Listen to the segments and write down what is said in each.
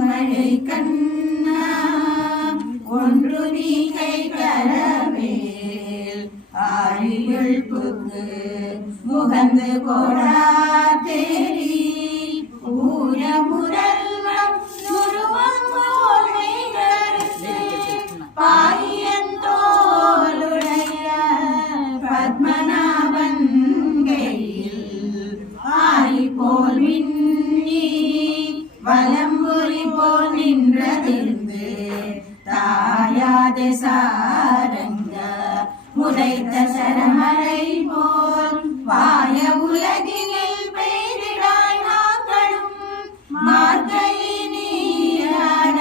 மழை கண்ணா ஒன்று நீ கை கரவேல் ஆழியுள் புக்கு முகந்து போடா தேரி ஊர முரல்வம் உருவங்கோல் மெய்கருத்து பாயந்தோளுடைய பத்மநாபன் கையில் ஆய் போல் மின்னி வலம்புரி போல் நின்றதிருந்து தாயாத சாரங்க முறைத்த சரமழை போல் வாய உலகினில் பெய்திடாய் நாங்களும் மார்கழி நீராட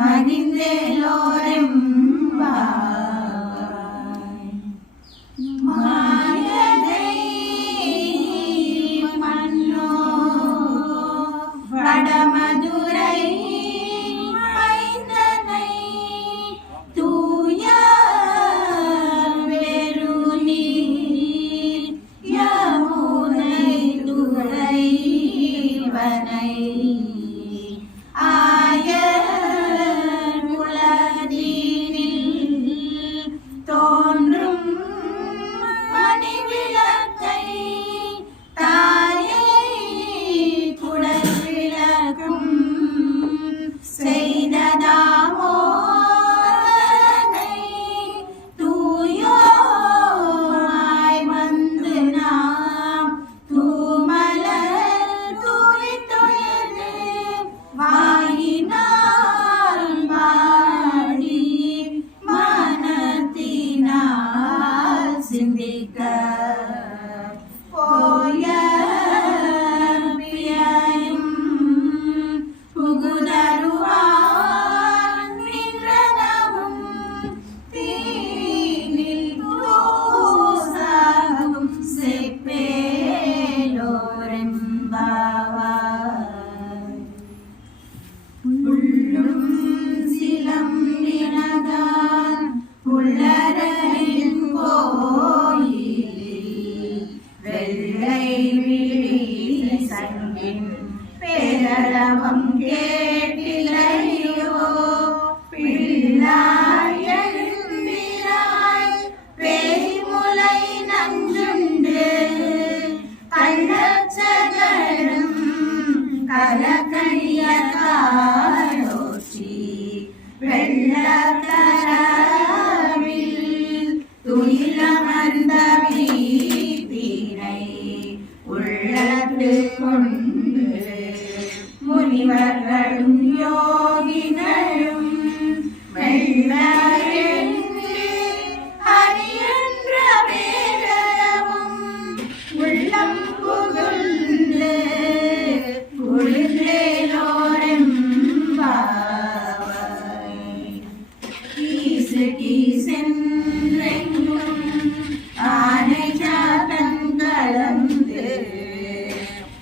மகிழ்ந்தேலோரும் மாயதை மன்னோ வடமதுரை மைந்தனை தூய வெறுநீர் யமுனை துறைவனை ஆய உலகினில் தோன்றும் மணிவிளக்கை தாயை குடல் விளக்கும் செய்ததாமோதனை தூயோமாய் வந்து நாம் தூமலர் தூவித்துயர்ந்து வாயினால் பாடி மனத்தினால் சிந்திக்க போய பிரியும் புகுதருவான் நின்றனவும் தீனில் தூசாகும் செப்பேலோரெம்பாவாய் உள்ளும் சிலம்பினகான் உள்ளரையின் கோயிலில் வெள்ளை விழி சங்கின் பேரளவம் கேட்டிலையோ பிள்ளாய் எழுந்திராய் பேய்முலை நஞ்சுண்டு கள்ளச்சகரம் கலக்கணிய காரோச்சி வெள்ளக்கரவில் துயிலமர்ந்த வீதினை உள்ளத்து கொண்டு முனிவர்களும் யோகிகளும் மெல்ல எழுந்து ஹரியென்ற பேரளவும் உள்ளம் புகுந்து குளிர்ந்தேலோரெம்பாவாய் கீசு கீசென்றெங்கும் ஆனை சாத்தன் கலந்து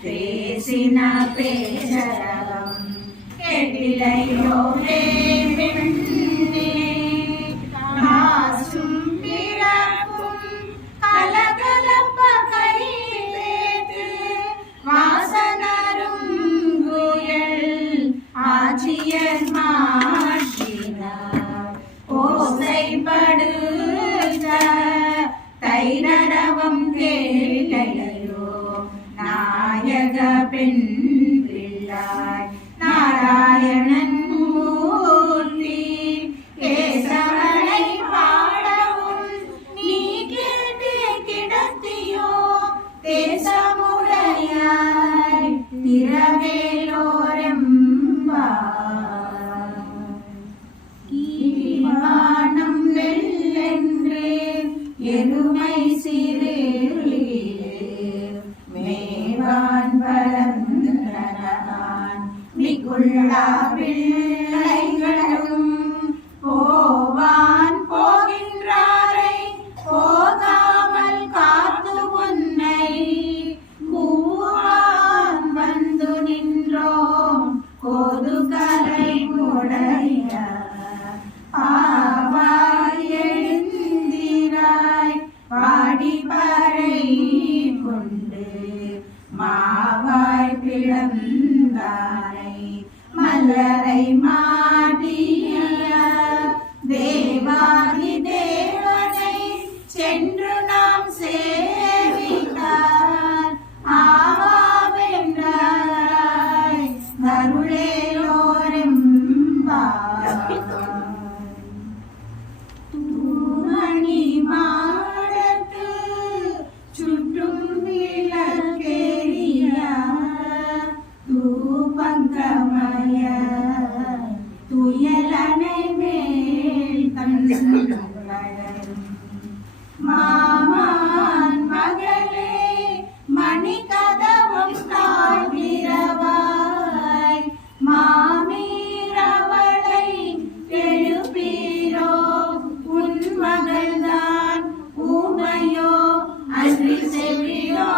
பேசின பேசரம் கேட்டிலையோரே பெண்ணே காசும் பிறப்பும் கலகலப்ப கை பேத்து வாசனரும் குயல் ஆட்சியர் மாற்றினார் ஓசைப்படுத்த தைரவம் கேளையோ நாயக பெண் பிள்ளாய் நாராயணன் மூர்த்தி கேசவனை பாடவும் நீ கேட்டு கிடத்தியோ தேசமுடையாய் திரவேலோரெம்பாவாய் வானம் வெள்ளென்று எருமை சிறு மேவான் பரந்தனான் மிகுள்ளா பிள்ளைகளும் போவான் போகின்றாரை போகாமல் காத்து உன்னை கூவான் வந்து நின்றோம் கோதுகலை உடைய ஆவாய் எழுந்திராய் பாடி பறை கொண்டு மாவாய் பிளந்தானை மல்ல மலரை மாட்டிய தேவாதி தேவனை சென்று நாம் சேவித்தார் ஆவாவென்றாய் அருளேலோரெம்பாவாய். தூமணி மாடத்து சுற்றும் விளக்கேறிய தூபங்கமய துயலனை மேல் தந்தரும் மாமான் மகளே மணி கதவம் தாழ்கிறவாய் மாமீரவளை எழுப்பீரோ உன் மகள்தான் ஊமையோ அன்றி செவியோ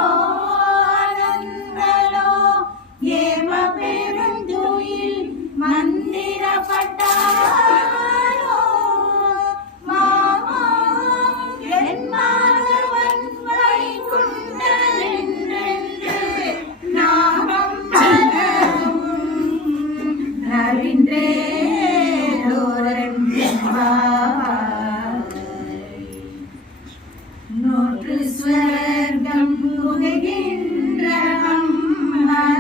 அனந்தலோ ஏம பெருந்துயில் மந்திரப்பட்டாரோ மாமா என் மாதவன் வைகுண்டனென்று நாமம் மலரும் நவின்றேலோரெம்பாவாய். நூற்று ஸ்வர்க்கம் புகுகின்ற அம்மனாய்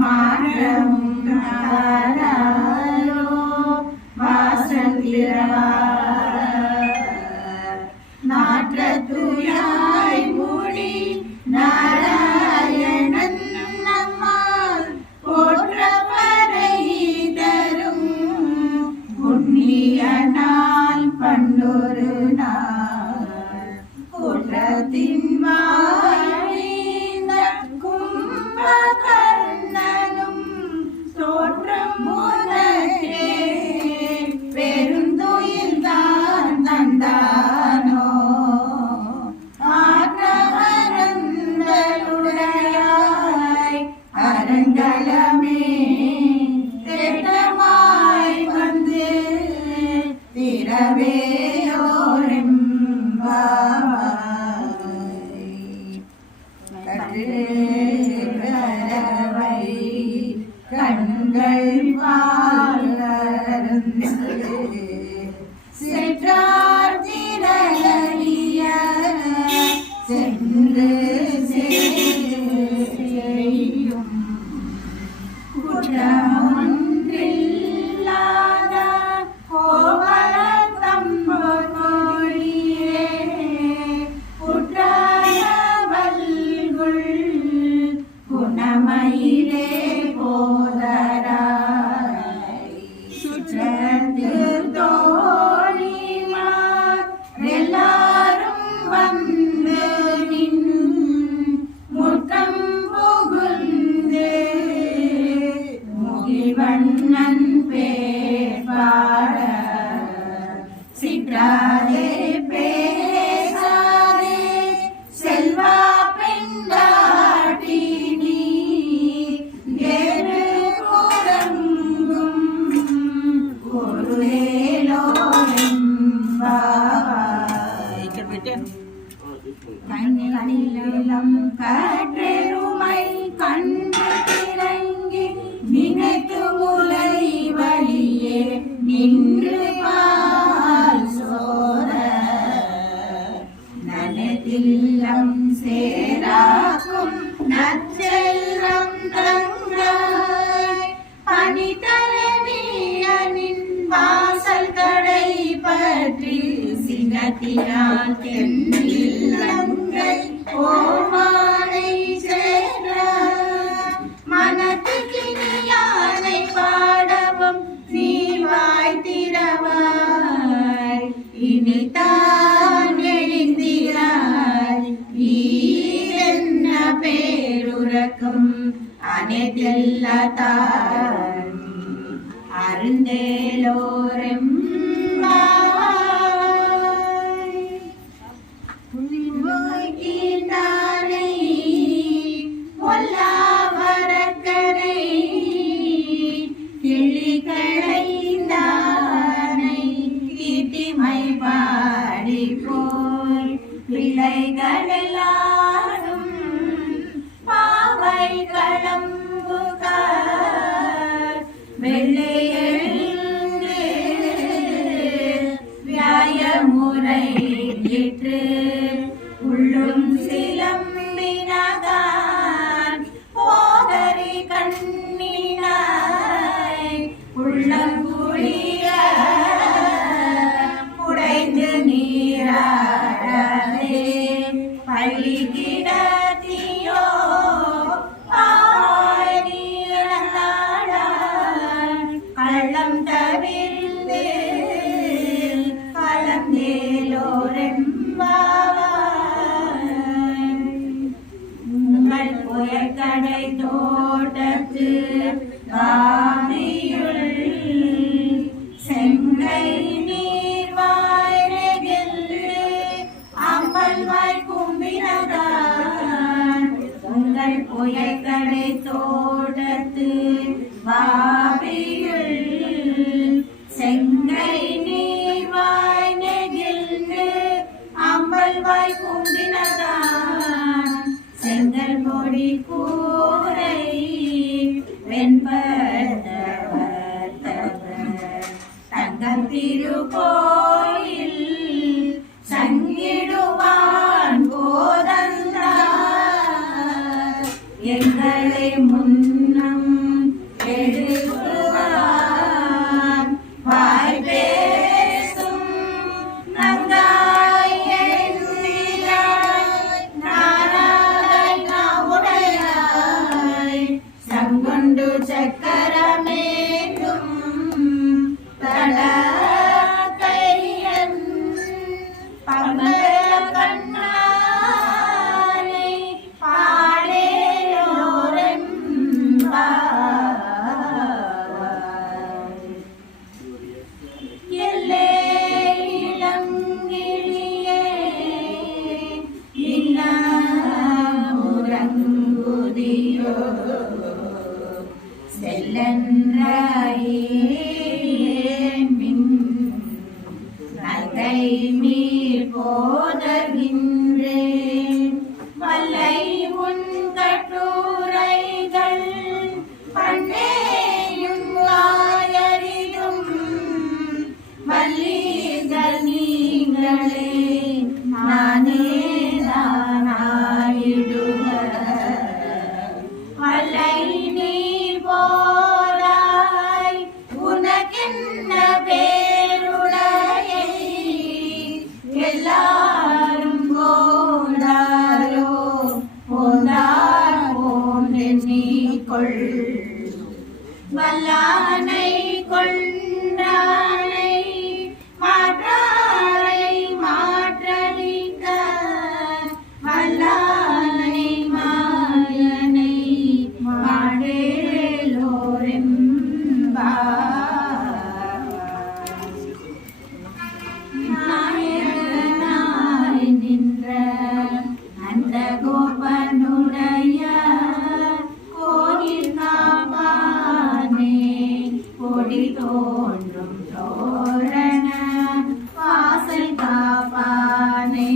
மாற்றமும் தாராயோ வாசந்திரவாய். நாற்றத்துயாய் மூடி நாராயணன் நம்மால் போற்றவரை தரும் புண்ணிய நாள் பண்டொரு நாள் குற்றத்தின் வாழ்ந்த கும்பகர்ணனும் தோற்றம் முதலே பெருந்துயில் தான் தந்தானோ ஆற்றவரந்தலுடையாய் அரங்கலமே திட்டமாய் வந்து திரவேயோரெம்பாவாய். கரவை கண்கள் பாலர்ந்து செற்றார் திரளிய சென்று செய்யும் குற்றமொன்றில்லாத கோவல தம்பொழியே குற்றவல்குள் குணமயிலே போதராய் சுற்றத்து தோழிமார் எல்லாரும் வந்து நின் முற்றம் புகுந்து முகிவண்ணன் பேர் பாட சிற்றாதே பேசாதே செல்வா பெண்டாட்டி நீ ஏறு குரங்கும் ஒருவேலோரெம்பாவாய். கண்ணிலம் கற்றெருமை கண்டு திரங்கி நினைத்து முலை வழியே நின்று பால் சோர நனதில்லம் சேராக்கும் நற்செல்வம் தங்காய் பனிதரவியனின் வாசல் கடை பற்றி சினத்தினால் தென்னிலங்கை ஓமானை சேர மனத்துக்கினியானை பாடவும் நீ வாய் திறவாய் இனிதான் எழுந்திராய் ஈரென்ன பேருறக்கும் அனைத்தெல்லாத்தான் அருந்தேலோரெம்பாவாய். புலிமொய்கின்றானை பொல்லாவரக்கரை கிளிகளைந்தானை கீர்த்திமை பாடி போய் பிள்ளைகளெல்லாரும் பாவை களம்புகார் முறையிற்று உள்ளும் சிலம்பினதான் போதரி கண்ணினாய் உள்ளம் குளிர உடைந்து நீராடவே பள்ளி கிடத்தியோ கள்ளம் தவிர்ந்து உங்கள் புயக்கடை தோட்டத்து காவியுள் செங்கை நீர்வாய் நெகிழ்ந்து அம்பல்வாய் கும்பினதான் உங்கள் புயக்கடை தோட்டத்து காவியுள் செங்கை நீர்வாய் நெகிழ்ந்து அம்பல்வாய் கும்பினதான் செங்கல் கொடி கூரை வெண்பட்டவர் தங்கள் திருக்கோயில் சங்கிடுவான் போதந்தார் எங்களை முன்னம் எழுதுவான் வாய் பேசும் நங்காய் எண்ணிலாய் நானாய் நாவுடையாய் சங்கொண்டு சக்கரமேற்றும் தட கையன் பங்கய கண்ணானை பாடேலோரெம்பாவாய் எல்லே இளங்கிளியே இன்னுறங்குதியோ செல்லன்றாயின் நகை மீர் போதகின்றேன் வல்லை உன் கட்டுரைகள் பண்ணேயும் வாயறியும் வல்லீர்கள் நீங்களே நானே தானாயிடுக வல்லை நீ போராய் உனக்கென்ன பேருடையை எல்லாரும் போந்தாரோ போந்தார் போன்றெண்ணிக்கொள் வல்லானை கொண்டானை மாற்றாரை மாற்றளிக்க வல்லானை மாயனை பாடேலோரெம்பாவாய் நாயகனாய் நின்ற அந்த கோபனுடைய கோயில் காப்பானே கொடி தோன்றும் தோரண வாசல் காப்பானே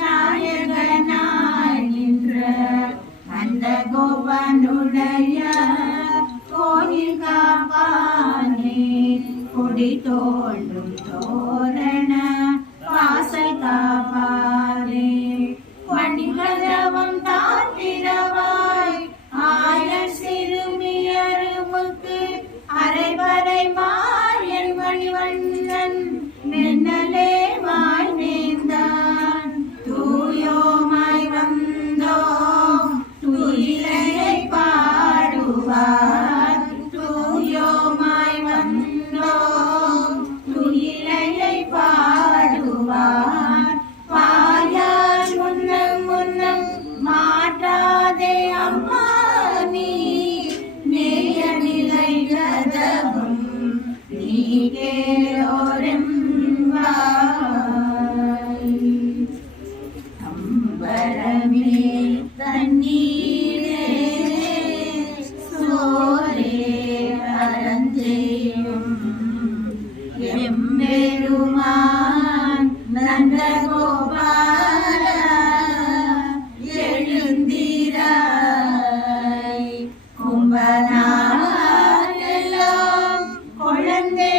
நாயகனாய் நின்ற அந்த கோபனுடைய கோயில் காப்பானே கொடி தோன்றும் தோரண வாசல் காப்பானே வணிகதவம் தாத்திரவாய் ஆயர் சிறுமியருமுக்கு அரைவரை மாயன் மணிவண்ணன் மென்னலே வாய் நேர்ந்தான் தூயோமாய் வந்தோம் துயிலையை பாடுவார் தூயோமாய் வந்தோம் துயிலையை பாடுவார் வாயால் முன்னம் முன்னம் மாற்றாதே அம்மா நீ நேய நிலை கதவும் நீ கேளோரெம்பாய் அம்பரமே தண்ணீரே சோரே அரஞ்செய்யும் எம்பெருமான் நந்தகோபால எழுந்திராய் கும்பநாளெல்லாம் குழந்தை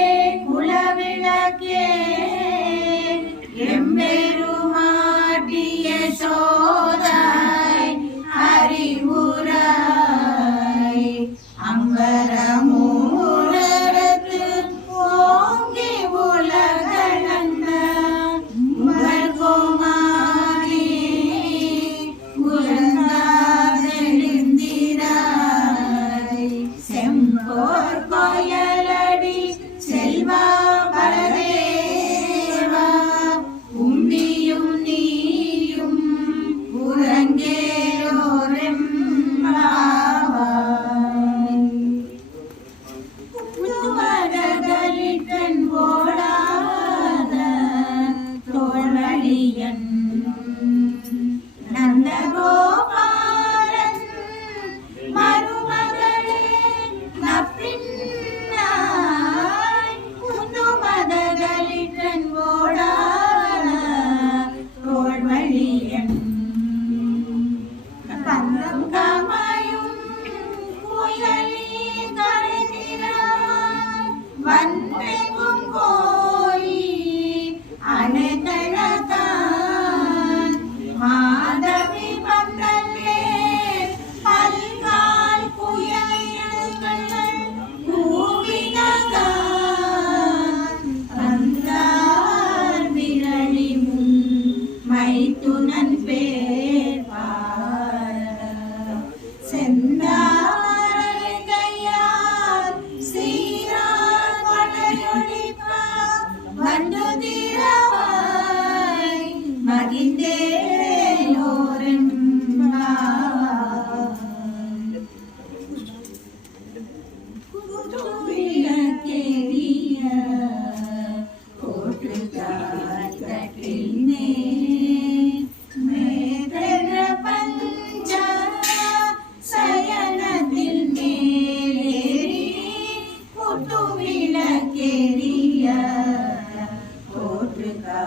குலவிளக்கே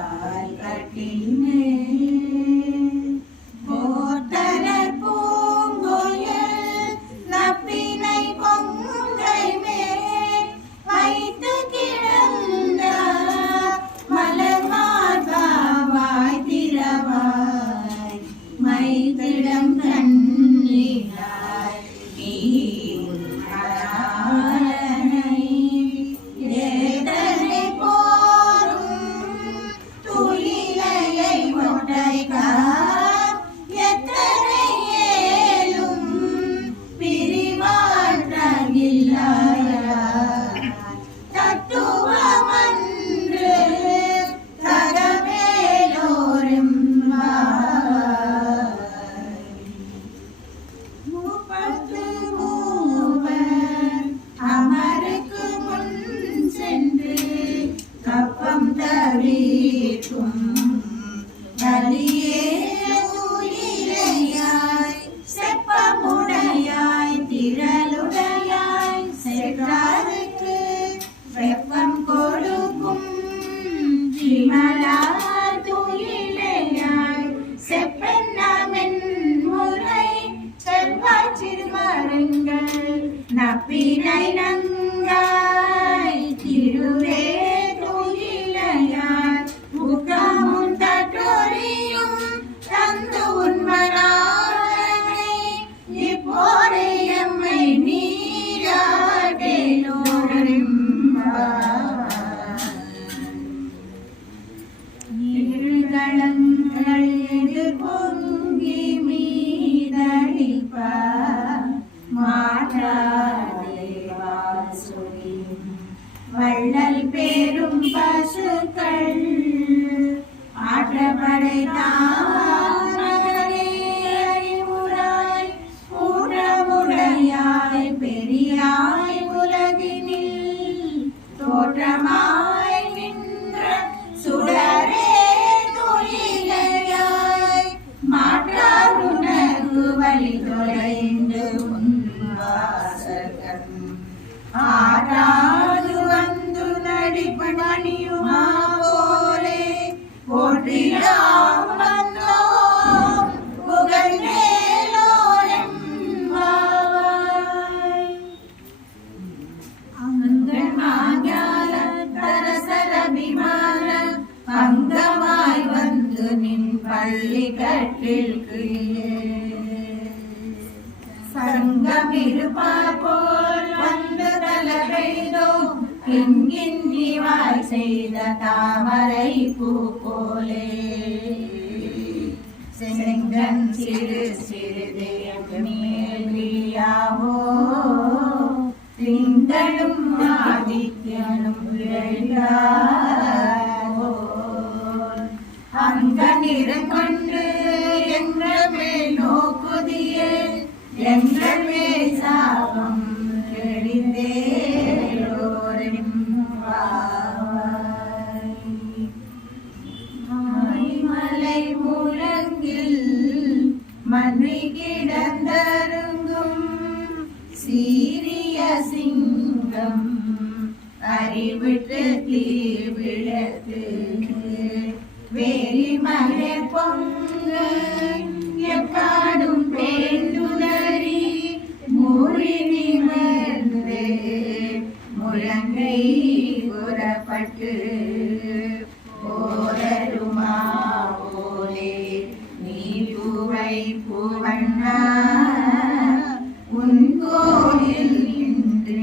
கால் கட்டினே போத்தலர் பூங்குயில் நப்பினை கொங்கை மேல் வைத்து கிடந்த மலர் மார்பாவாய் திரவாய் மைத்திடம் கண்ணிலாய் நீ நப்பினை நங்காய் திருவே துயிலையாய் முகமும் தட்டொரியும் தந்து உன்மனானை இப்போது எம்மை நீராடேலோரும் இருகளங்கள் பொங்கி மீதளிப்பார் வள்ளல் பேரும் பசுக்கள் ஆற்றப்படைத்தாய் அறிவுராய் ஊற்றமுடையாய் பெரியாய் உலகினில் தோற்றமாய் நின்ற சுடரே துயிலையாய் மாற்றார் உனக்கு வழி தொலைந்து வாசகன் ஆராது வந்து நடிப்பணியுமா போலே போற்றிடாம் வந்தோம் புகழ்ந்தேலோரெம்பாவாய். அங்கன் மாஞால தரசரபிமான அங்கமாய் வந்து நின் பள்ளி கட்டிற்கு சங்கம் இருப்பார் போல் வந்து தலகைதோ இங்கின்றிவாய் செய்த தாமரை பூ போலே செங்கன் சிறு சிறிது மேலியாவோ திங்களும் ஆதித்யனும் எழுதாவோ அங்க நிறங்கொண்டு எங்கள் மேல் நோக்குதியே எங்கள் மேல் சாபம் மலை முழங்கில் மண்ணி கிடந்தருங்கும் சீரிய சிங்கம் அறிவிட்டு தீவிழத்து வேலி மலை பொங்க எக்காடும் பேண்டுதறி மூறி நிமிர்ந்து முழங்கை புறப்பட்டு போரருமா போலே நீ பூவை பூவண்ணா உன் கோயில் இன்று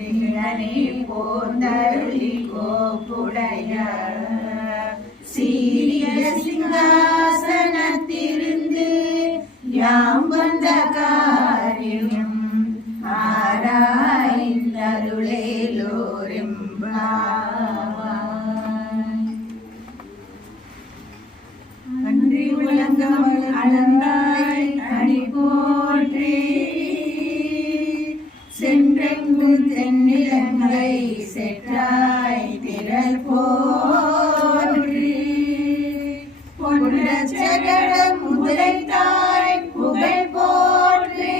நிழனே போந்தருளி கோப்புடைய சீரிய சிங்காசனத்திருந்து யாம் வந்த காரியம் ஆராய்ந்தருளேலோரெம்பாவாய். அன்றி உலகம் அளந்தாய் அடி போற்றி சென்றெங்கு தென்னிலங்கை செற்றாய் திரள் போற்றி பொன்ற சகடம் முதலைத்தாய் புகழ் போற்றி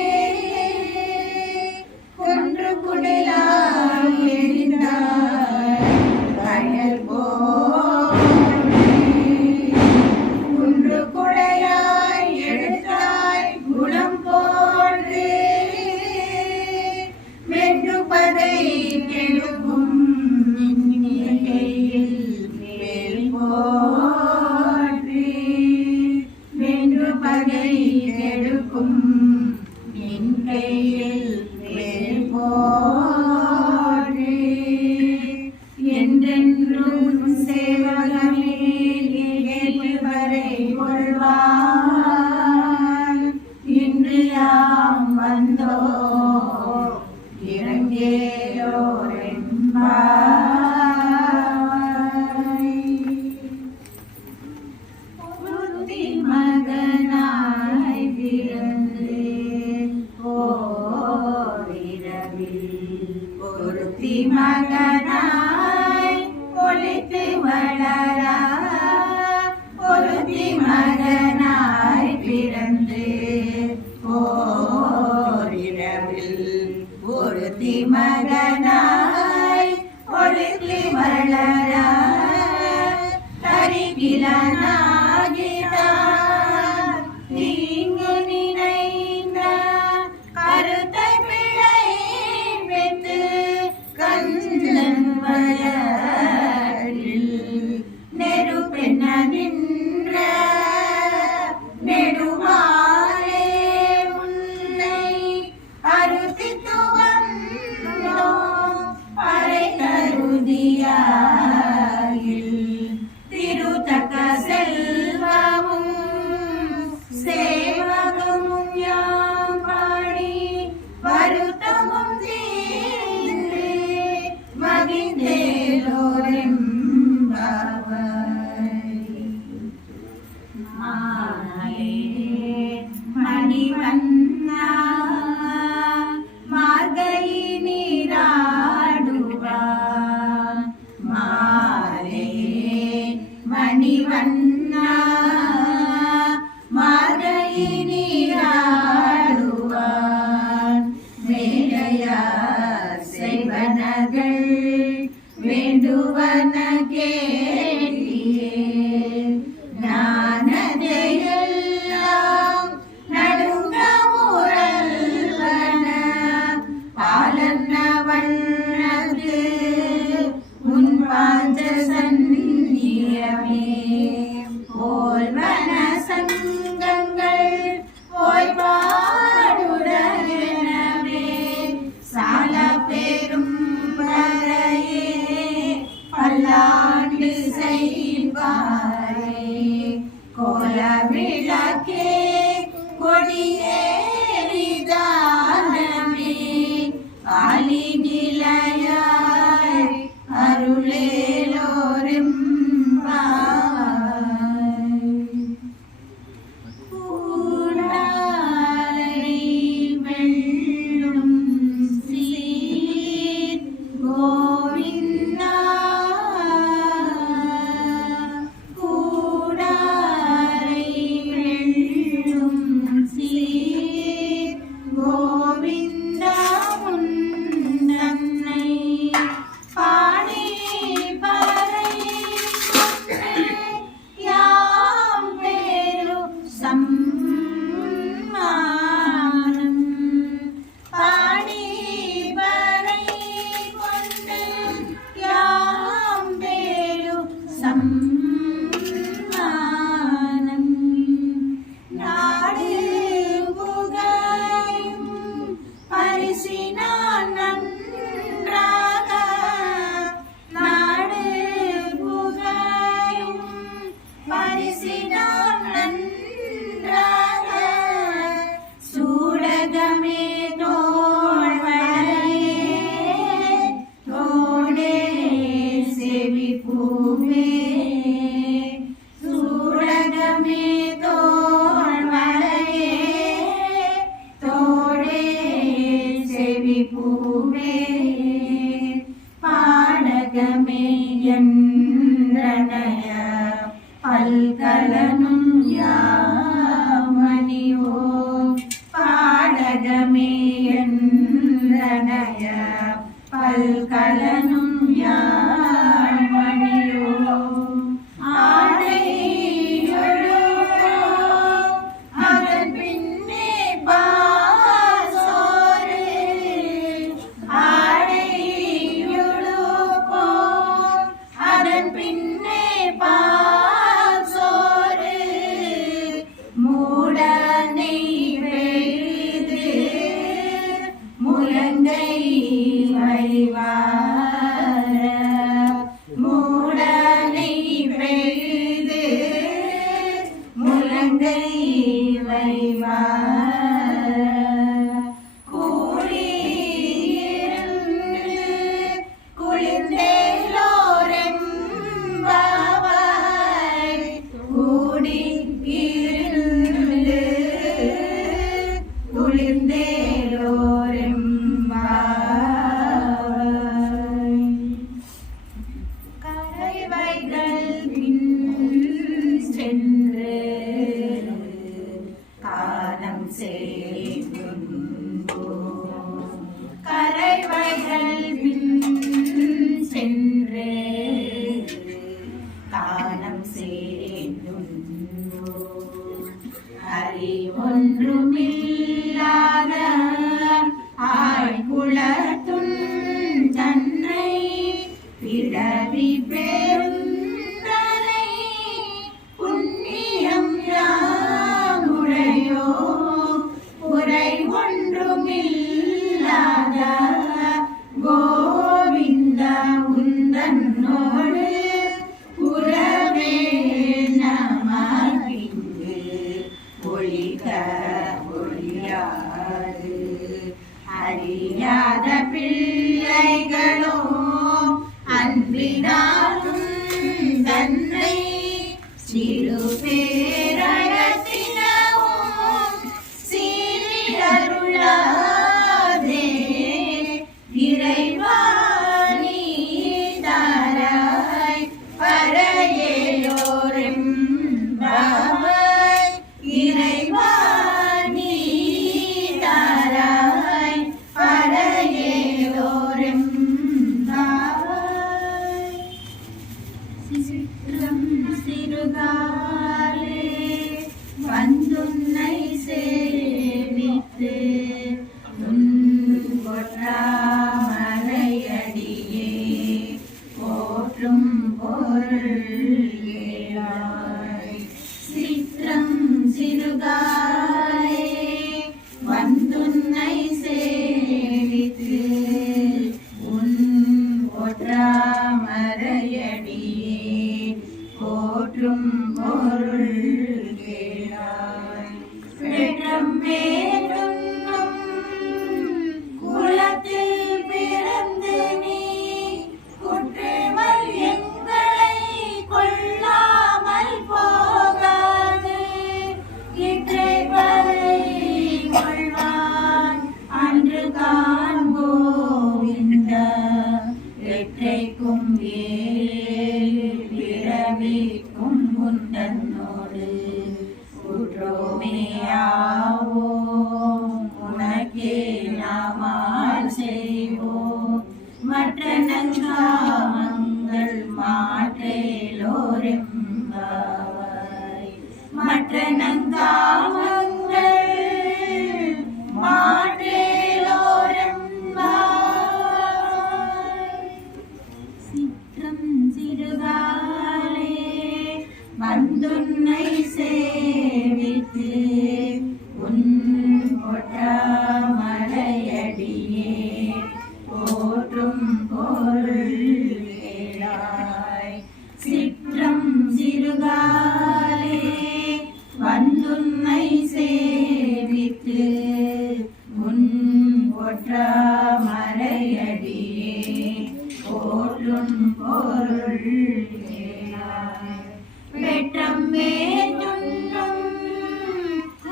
கொன்று குடிலாய் எரிந்தாய் கயல் போற்றி அழகனாய் ஒழுக்கி வளர தரிகிலனாகிட்டார் தீங்கு நினைந்த கருத்தை பிழை வைத்து கஞ்சன் வயலில் நெருப்பென நின்ற நெடுமாலே உன்னை அருதித்து வந்தோம் பறை கருதியாயில் திருத்தக்க செல்வமும் சேவகமும் யாம் பாடி வருத்தமும் தீர்ந்து மணிவண்ணா மார்கழி நீராடுவார் மாலே மணிவண்ணா மார்கழி நீராடுவார் வேலையார் செய்வனர்கள் வேண்டுவன கேட்டியே ஞானதையெல்லாம் நடுங்க முரல்வன பாலன்ன வண்ணது உன் பாஞ்ச சந்நியமே போல்வன சங்கங்கள் போய் பாடுடனவே சால பெரும் பறையே பல்லாண்டு செய்வாரே கோல விளக்கே கொடியே விதானமே காலி நிலையாய் அருளேலோரும் பூவே பாடகமே என்றனைய பல்கலனும் யாமணியோ பாடகமே என்றனைய பல்கலனும் யாமணியோ மூடனை பெய்து முழங்கை வைவார் கூடியிருந்து குளிர்ந்தேலோரெம்பாவாய் கூடியிருந்து குளிர்ந்தேலோரெம்பாவாய் சென்று அறிவொன்றுமில்லாத ஆய்குலத்துன் தன்னை பிறவி பெருந்தனை புண்ணியம் யாமுடையோ உரை ஒன்றுமில்லாத கோவிந்த உந்தன்னோடு உறவே நமக்கிங்கு ஒளிக ஒளியாது அறியாத பிள்ளைகளோ அன்பினாலும் தன்னை சிறு பேரழத்தினவும் சீரிடருளாதே இறைவாணி தாராய் பரையோரெம்பாவாய் இறைவாணி தாராய் பரையோரெம்பாவாய் சிற்றம் சிறுகாலே வந்துன்னை சேவித்து மலையடியே போற்றும் பொருள் ஏழாய் சிற்றம் சிறுகாலே வந்துன்னை சேவித்து மறையடியே போற்றும் பொருள் கேளாய் பெற்றம் மேலும் குலத்தில் பிறந்து நீ குற்றவள் எங்களை கொள்ளாமல் போகாது இற்றைவரை கொள்வான் அன்று காண்போவிந்த எற்றைக்கும் பிறவிக்கும் உந்தன்னோடு குற்றோமேயாவோ உனக்கே நாமால் செய்வோம் மற்ற நஞ்சாமங்கள் மாற்றேலோரெம்பாவாய் மற்ற நங்காமங்கள் மாற்றேலோரெம்பாவாய் சிற்றம் சிறுகாலே வந்துன்னை சேவித்து மலையடியே போற்றும் பொருள் கேளாய் சிற்றம் சிறுகாலே வந்துன்னை சேவித்து மலையடியே போற்றும் பொருள் கேளாய் பெற்றம் மேற்றும்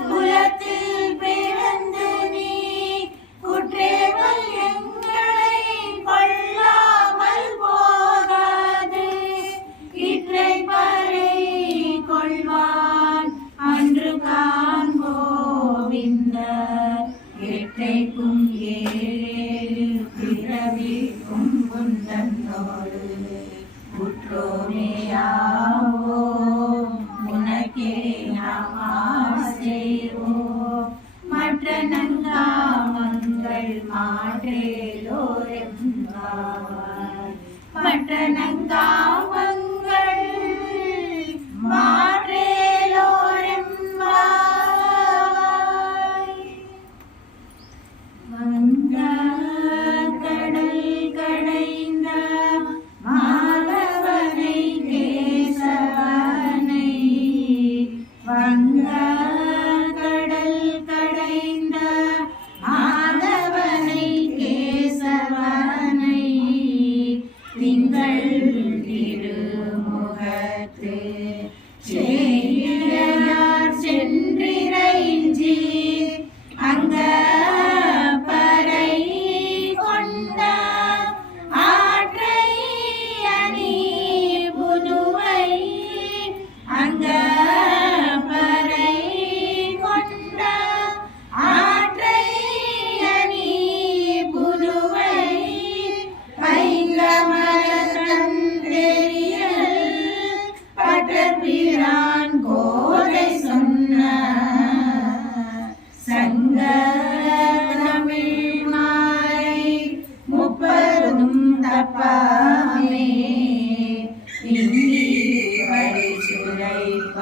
குலத்தில் பிறந்து நீ குற்றேவல் எங்களை கொள்ளாமல் போகாது இற்றை பறை கொள்வான் அன்று காண்போவிந்த எற்றைக்கும் ஏழு பிறவிக்கும் குந்தன்னோடு குற்றோமேயாவோ உனக்கே நாமால் செய்வோம் மற்ற நங்காமங்கள் மாற்றேலோரெம்பாவாய் மற்ற நங்காமங்கள் மாற்றேலோரெம்பாவாய் வங்க கடல் கடைந்த மாதவனை கேசவனை வங்க கடல் கடைந்த மாதவனை கேசவனை திங்கள் திருமுகத்து செய்யார் சென்றிரைஞ்சி அங்க பறை கொண்ட ஆற்றை அணி புதுவை அங்க பறை கொண்ட ஆற்றை அணி புதுவை பைங்கமரத்தெரியல் பட்டபிரான் கோதை சொன்ன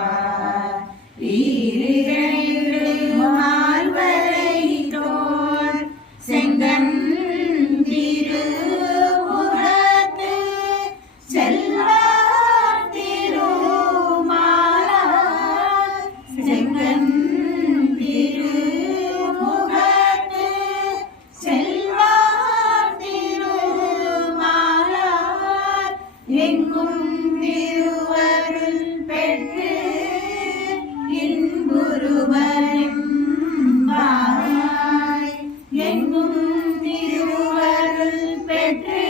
பார். ஈரிரண்டு மால்வரை தோள் செங்கண் திருமுகத்து செல்வார் திருமாலார். செங்கண் திருமுகத்து செல்வார் திருமாலார். எங்கும் திருவருள் பெற்று இன்புறுவரெம்பாவாய். எங்கும் திருவருள் பெற்று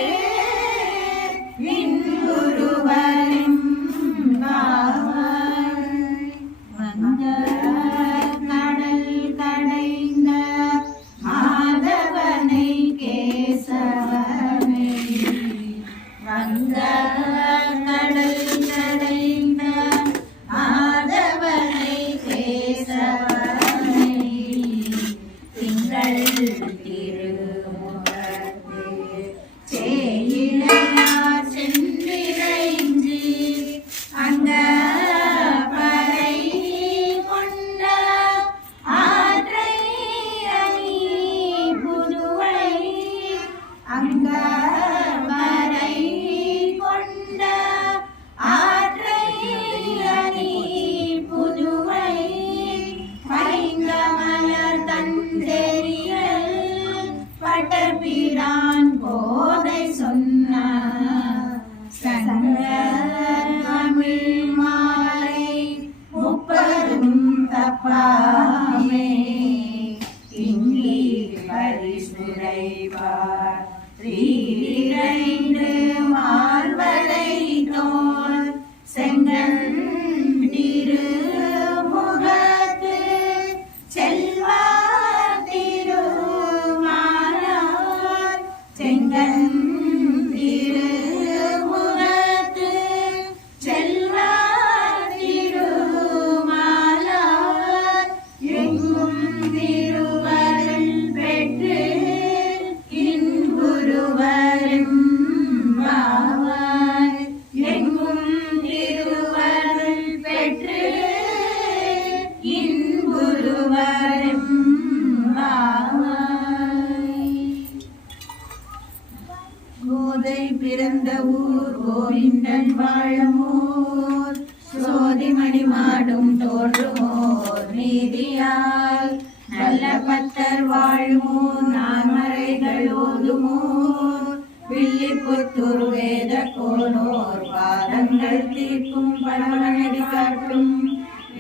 இன்புறுவரெம்பாவாய். வந்த கடல் கடைந்த மாதவனை கேசவனை. வந்த கடல் கடைந்த மாதவனை கேசவனை. திங்கள் திருமுகத்து சேயிழையார் சென்றிறைஞ்சி அங்க பறை கொண்ட ஆற்றை அணி புதுவை. அங்க பறை கொண்ட ஆற்றை அணி புதுவை. பைங்கமலர் தந்தெறியல் பட்டபிரான் போதை சொன்ன சங்க தமிழ் மாலை முப்பதும் தப்பாமே. இங்கி பரிசுரைவார் ஈரிரண்டு மால்வரை தோள் செங்கண் திருமுகத்து செல்வார் திருமாலார். செங்கண் திருமுகத்து செல்வார் திருமாலார். எங்கும் திருவருள் பெற்று இன்புறுவரெம்பாவாய். எங்கும் திருவருள் பெற்று இன்புறுவரெம்பாவாய். கோதை பிறந்த ஊர் கோவிந்தன் வாழமூர். சோதிமணி மாடும் தோன்றுமோர் நீதியால். நல்ல பத்தர் வாழுமூர் நான்மறைகள் ஓதுமூர். வில்லிபுத்தூர் வேத கோனோர் பாதங்கள் தீர்க்கும் பணவனடி காட்டும்.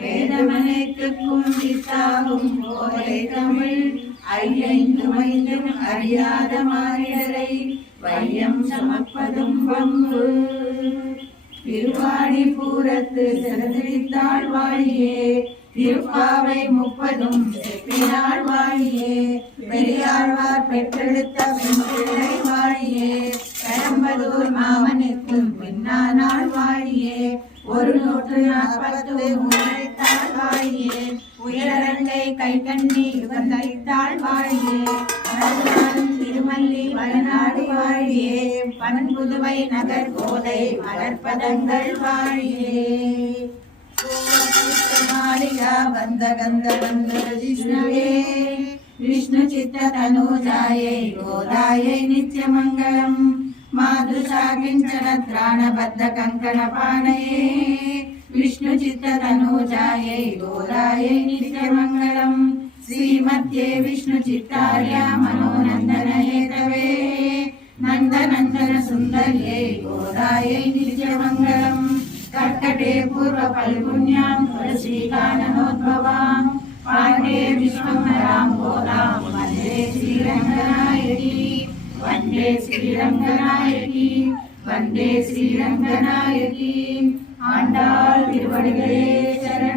வேதமனைத்துக்கும் வித்தாகும் போரை தமிழ். ஐயைந்து மைந்தும் அறியாத மானிடரை வையம் சமப்பதும் வம்பு. திருவாடி பூரத்து சிறந்திரித்தாள் வாழியே. திருப்பாவை முப்பதும் செப்பினாள் வாழியே. பெரியாழ்வார் பெற்றெடுத்த பெண்பிள்ளை வாழியே. கடம்பதூர் மாமனுக்கும் பின்னானாள் வாழியே. 140 உழைத்தாள் வாழியே. உயரங்கை கை கண்ணி யுகந்தளித்தாள் வாழியே. திருமல்லி வளநாடு வாழியே. பண்புதுவை நகர் கோதை மலர்பதங்கள் வாழியே. மாளிகா வந்த கந்த வந்த விஷ்ணுவே. விஷ்ணு சித்த தனுஜாயை கோதாயை நித்யமங்கலம். माधुषा किंचन त्राण बद्ध कंकण पाणये विष्णु चित्त तनूजायै गोदायै नित्यमंगलम् श्रीमद्ये विष्णु चित्तार्या मनोनंदन हेतवे नंदनंदन सुंदर्यै गोदायै नित्यमंगलम् कर्कटे पूर्व फल्गुन्यां तुलसीकाननोद्भवां पाण्डे विश्वम्भरां गोदां वन्दे श्रीरङ्गनायकी वंदे श्रीरंगनायकी वंदे श्रीरंगनायकी आंडाल तिरुवडिगळे शरण।